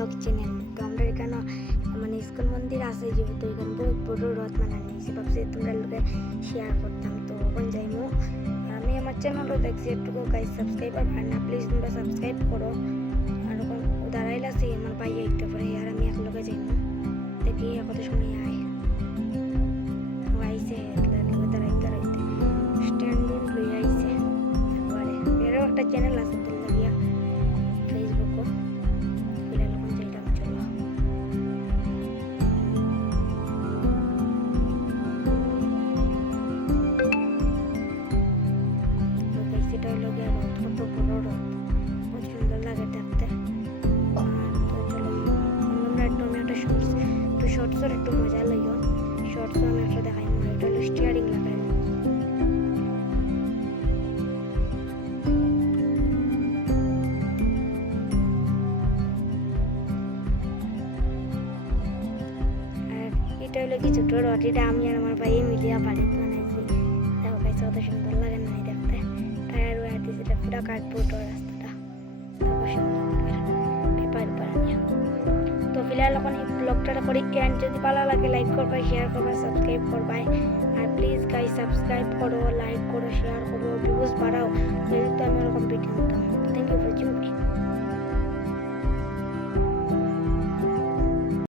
Blog channel. তো আমরা এখানে মানে ইস্কন মন্দির আছে যেহেতু এখানে বহুত বড় রথ বানানো হয়েছে, ভাবছি তোমরা লোকে শেয়ার করতাম। তো ওখানে যাইমো। আমি আমার চ্যানেলও দেখছি একটুকু গাইজ সাবস্ক্রাইবার পাই না, প্লিজ তোমরা সাবস্ক্রাইব করো। আর ওখানে দাঁড়াইল আছে আমার পাই একটু পরে, আর আমি এক লোকে যাইমো। দেখি কত সময় আয় আইসে দাঁড়াইতে স্ট্যান্ড লই আইসে একবারে। এরও একটা চ্যানেল আছে তেল লাগিয়া ফেসবুকও, ফিরাল কোন যাইলাম চলো। সেটা হলো গিয়ে রথ, কত বড় রথ, খুব সুন্দর লাগে দেখতে। আর তো চলো আমরা একটু আমি একটা শর্টসের একটু মজা লইও। শর্টসও আমি একটা দেখাই, এটা হলো স্টিয়ারিং লাগাই। এটা হলো কি ছোট রথ, এটা আমি আর আমার ভাই মিলিয়া বাড়িতে বানাইছি। দেখো গাইছে কত সুন্দর লাগে না দেখতে। টায়ার ওয়ার দিয়েছে, এটা পুরো কাঠবোর্ড রাস্তাটা, দেখো সুন্দর লাগে পেপার বানিয়ে। তো ফিলহাল এখন এই ব্লগটা করি এন্ড। যদি ভালো লাগে লাইক করবা, শেয়ার করবা, সাবস্ক্রাইব করবা। আর প্লিজ গাইস সাবস্ক্রাইব করো, লাইক করো, শেয়ার করো, ভিউজ বাড়াও, যেহেতু আমি ওরকম ভিডিও দিতাম।